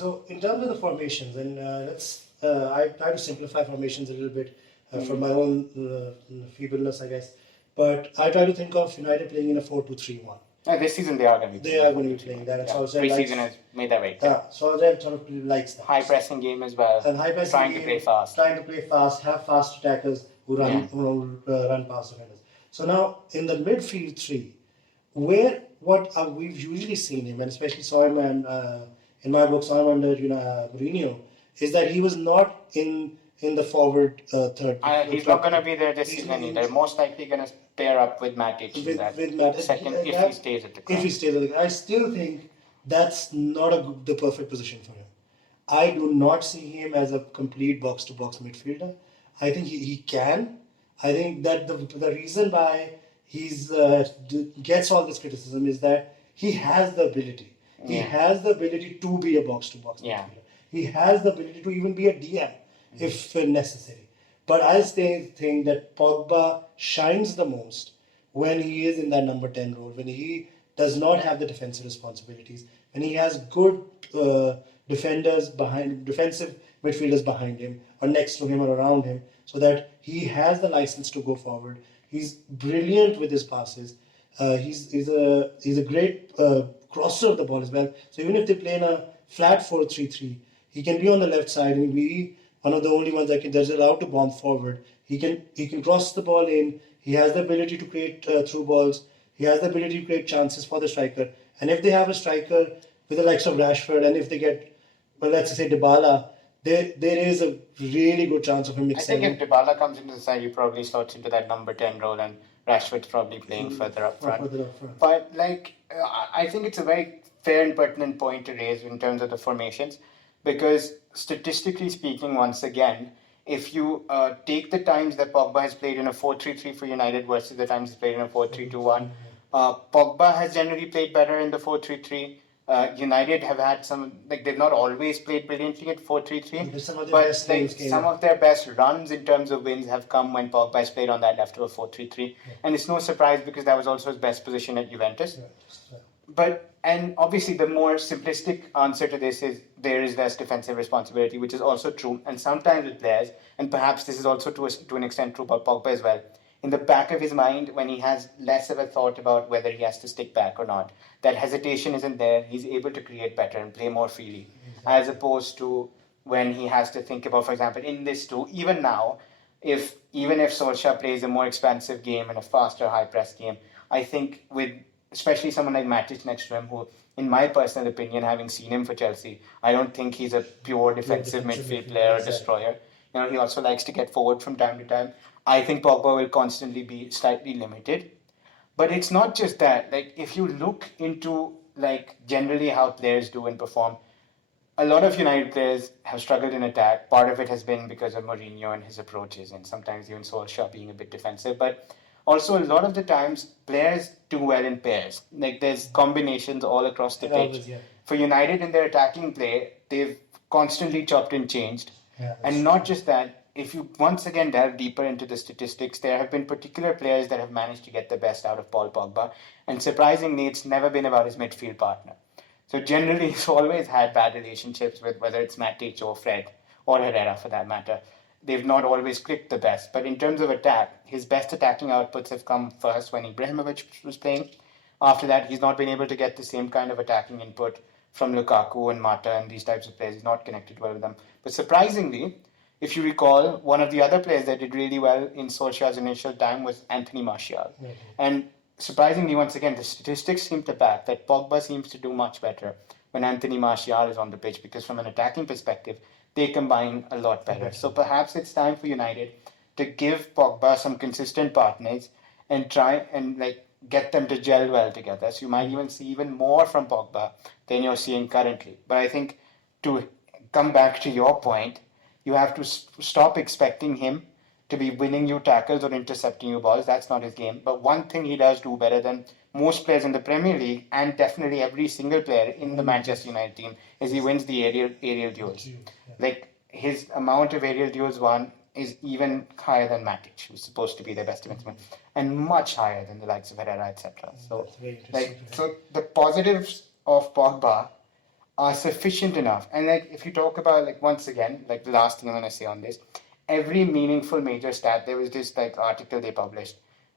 So in terms of the formations, and I try to simplify formations a little bit from my own feebleness, I guess. But I try to think of United playing in a 4-2-3-1. This season they are going to be. They are going to be playing that. Yeah. Pre-season has made that very clear. Yeah, Solskjaer sort of likes that. High pressing game as well. And high pressing trying game, to play fast. Trying to play fast, have fast attackers who run run past defenders. So now in the midfield three, we've usually seen him, and especially saw him in my book, saw him under Mourinho, is that he was not in the forward third. He's not going to be there this season either. Most likely going to pair up with Matic with Matic second if he stays at the club. If he stays at the club, I still think that's not the perfect position for him. I do not see him as a complete box-to-box midfielder. I think he can. I think that the reason why he's gets all this criticism is that he has the ability. He has the ability to be a box-to-box midfielder. He has the ability to even be a DM if necessary. But I still think that Pogba shines the most when he is in that number 10 role, when he does not have the defensive responsibilities, when he has good defensive midfielders behind him or next to him or around him, so that he has the license to go forward. He's brilliant with his passes. He's a great crosser of the ball as well. So even if they play in a flat 4-3-3, he can be on the left side and be one of the only ones that's allowed to bomb forward. He can cross the ball in. He has the ability to create through balls. He has the ability to create chances for the striker. And if they have a striker with the likes of Rashford, and if they get, well, let's say Dybala, there is a really good chance of him excelling. I think if Dybala comes into the side, he probably slots into that number 10 role, and Rashford's probably playing further up front. But I think it's a very fair and pertinent point to raise in terms of the formations, because statistically speaking, once again, if you take the times that Pogba has played in a 4-3-3 for United versus the times he's played in a 4-3-2-1, Pogba has generally played better in the 4-3-3. United have had they've not always played brilliantly at 4-3-3, but some of their best runs in terms of wins have come when Pogba has played on that left of a 4-3-3. And it's no surprise because that was also his best position at Juventus. And obviously the more simplistic answer to this is there is less defensive responsibility, which is also true. And sometimes with players, and perhaps this is also to an extent true about Pogba as well, in the back of his mind, when he has less of a thought about whether he has to stick back or not, that hesitation isn't there, he's able to create better and play more freely, as opposed to when he has to think about, for example, in this too, even now, even if Solskjaer plays a more expansive game and a faster high-press game, I think with especially someone like Matic next to him, who, in my personal opinion, having seen him for Chelsea, I don't think he's a pure defensive midfield player or destroyer. He also likes to get forward from time to time. I think Pogba will constantly be slightly limited. But it's not just that. If you look into, generally how players do and perform, a lot of United players have struggled in attack. Part of it has been because of Mourinho and his approaches, and sometimes even Solskjaer being a bit defensive. But also, a lot of the times, players do well in pairs. There's combinations all across the pitch. For United in their attacking play, they've constantly chopped and changed. And not just that, if you once again delve deeper into the statistics, there have been particular players that have managed to get the best out of Paul Pogba. And surprisingly, it's never been about his midfield partner. So generally, he's always had bad relationships with whether it's Matic or Fred or Herrera for that matter. They've not always clicked the best. But in terms of attack, his best attacking outputs have come first when Ibrahimovic was playing. After that, he's not been able to get the same kind of attacking input from Lukaku and Mata and these types of players. He's not connected well with them. But surprisingly, if you recall, one of the other players that did really well in Solskjaer's initial time was Anthony Martial. And surprisingly, once again, the statistics seem to back that Pogba seems to do much better when Anthony Martial is on the pitch, because from an attacking perspective, they combine a lot better. So perhaps it's time for United to give Pogba some consistent partners and try and get them to gel well together. So you might even see even more from Pogba than you're seeing currently. But I think to come back to your point, you have to stop expecting him to be winning you tackles or intercepting you balls. That's not his game. But one thing he does do better than most players in the Premier League, and definitely every single player in the Manchester United team, is he wins the aerial duels. His amount of aerial duels won is even higher than Matic, who's supposed to be their best defenseman, and much higher than the likes of Herrera, etc. So the positives of Pogba are sufficient enough. And like if you talk about like once again, like the last thing I'm gonna say on this, every meaningful major stat, there was this like article they published,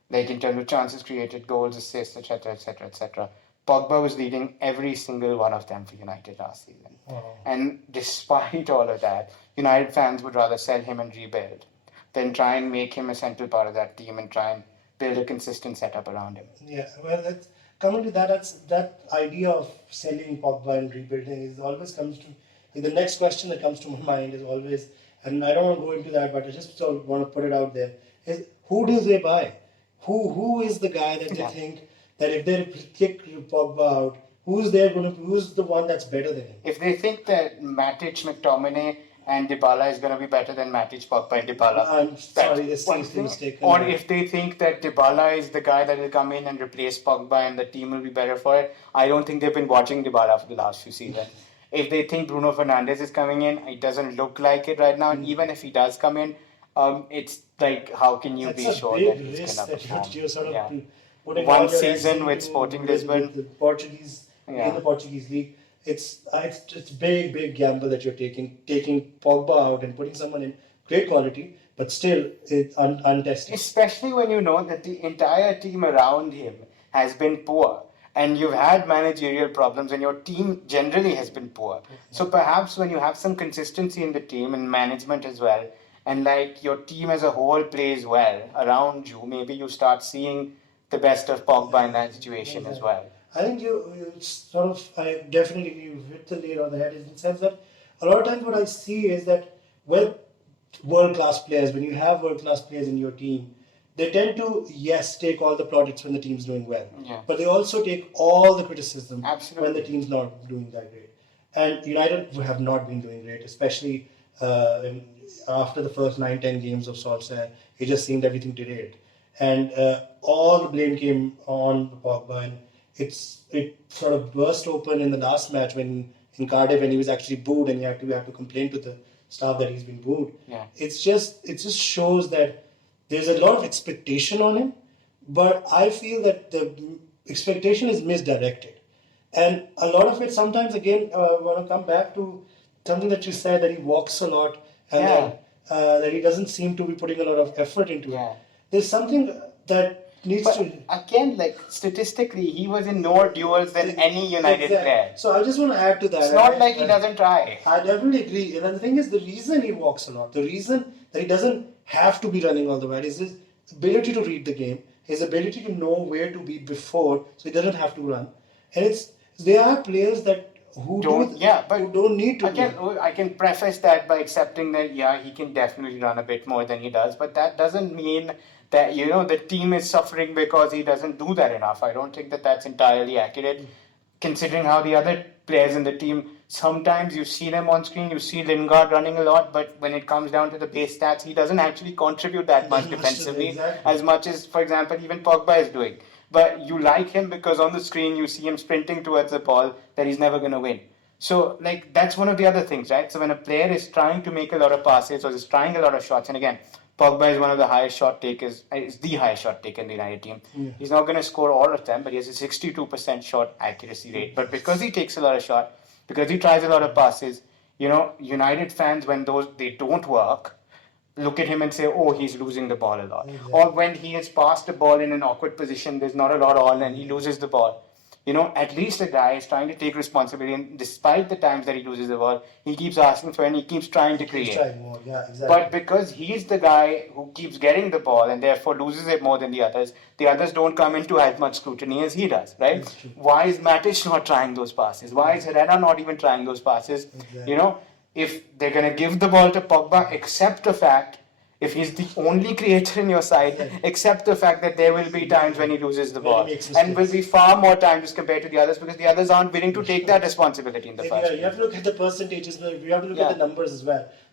like in terms of chances created, goals, assists, etc., etc., etc. Pogba was leading every single one of them for United last season. Wow. And despite all of that, United fans would rather sell him and rebuild than try and make him a central part of that team and try and build a consistent setup around him. Yeah, well, that's coming to that. That idea of selling Pogba and rebuilding is always comes to the next question that comes to my mind is always, and I don't want to go into that, but I just sort of want to put it out there: is who do they buy? Who is the guy that they think that if they kick Pogba out, who's the one that's better than him? If they think that Matic, McTominay, and Dybala is going to be better than Matic, Pogba, and Dybala. I'm sorry, this is mistaken. Or if they think that Dybala is the guy that will come in and replace Pogba and the team will be better for it, I don't think they've been watching Dybala for the last few seasons. If they think Bruno Fernandes is coming in, it doesn't look like it right now. And even if he does come in, it's like, how can you be sure that he's going to perform? You're sort of putting one season with Sporting Lisbon. With the Portuguese, in the Portuguese league. It's big gamble that you're taking Pogba out and putting someone in great quality, but still it's untested. Especially when you know that the entire team around him has been poor, and you've had managerial problems, and your team generally has been poor. So perhaps when you have some consistency in the team and management as well, and like your team as a whole plays well around you, maybe you start seeing the best of Pogba in that situation as well. I think you sort of, I definitely you hit the nail on the head in the sense that a lot of times what I see is that when world-class players, when you have world-class players in your team, they tend to, yes, take all the plaudits when the team's doing well. Yeah. But they also take all the criticism Absolutely. when the team's not doing that great. And United have not been doing great, especially after the first 9-10 games of Solskjaer. It just seemed everything derailed. And all the blame came on Pogba, and it sort of burst open in the last match in Cardiff when he was actually booed and he had to complain to the staff that he's been booed. Yeah. It just shows that there's a lot of expectation on him, but I feel that the expectation is misdirected. And a lot of it sometimes, again, I want to come back to something that you said, that he walks a lot and that he doesn't seem to be putting a lot of effort into it. There's something that needs to... Again, like statistically, he was in more duels than any United player. So I just want to add to that. It's not like he doesn't try. I definitely agree. And the thing is, the reason he walks a lot, the reason that he doesn't have to be running all the while is his ability to read the game, his ability to know where to be before, so he doesn't have to run. And there are players that who don't need to. I can preface that by accepting that he can definitely run a bit more than he does, but that doesn't mean that the team is suffering because he doesn't do that enough. I don't think that that's entirely accurate, considering how the other players in the team, sometimes you see them on screen, you see Lingard running a lot, but when it comes down to the base stats, he doesn't actually contribute that much defensively, as much as, for example, even Pogba is doing. But you like him because on the screen you see him sprinting towards the ball that he's never going to win. So, like, that's one of the other things, right? So when a player is trying to make a lot of passes or is trying a lot of shots, and again, Pogba is one of the highest shot takers, is the highest shot taker in the United team. Yeah. He's not going to score all of them, but he has a 62% shot accuracy rate. But because he takes a lot of shots, because he tries a lot of passes, United fans, when they don't work, look at him and say, oh, he's losing the ball a lot. Exactly. Or when he has passed the ball in an awkward position, there's not a lot on and he loses the ball. At least the guy is trying to take responsibility, and despite the times that he loses the ball, he keeps asking for it and he keeps trying to create. Trying more. Yeah, exactly. But because he's the guy who keeps getting the ball and therefore loses it more than the others don't come into as much scrutiny as he does, right? Why is Matic not trying those passes? Why is Herrera not even trying those passes? Exactly. If they're going to give the ball to Pogba, accept the fact, if he's the only creator in your side, accept the fact that there will be times when he loses the ball. And will be far more times compared to the others because the others aren't willing to take that responsibility in the first place. You have to look at the percentages, you have to look at the numbers as well.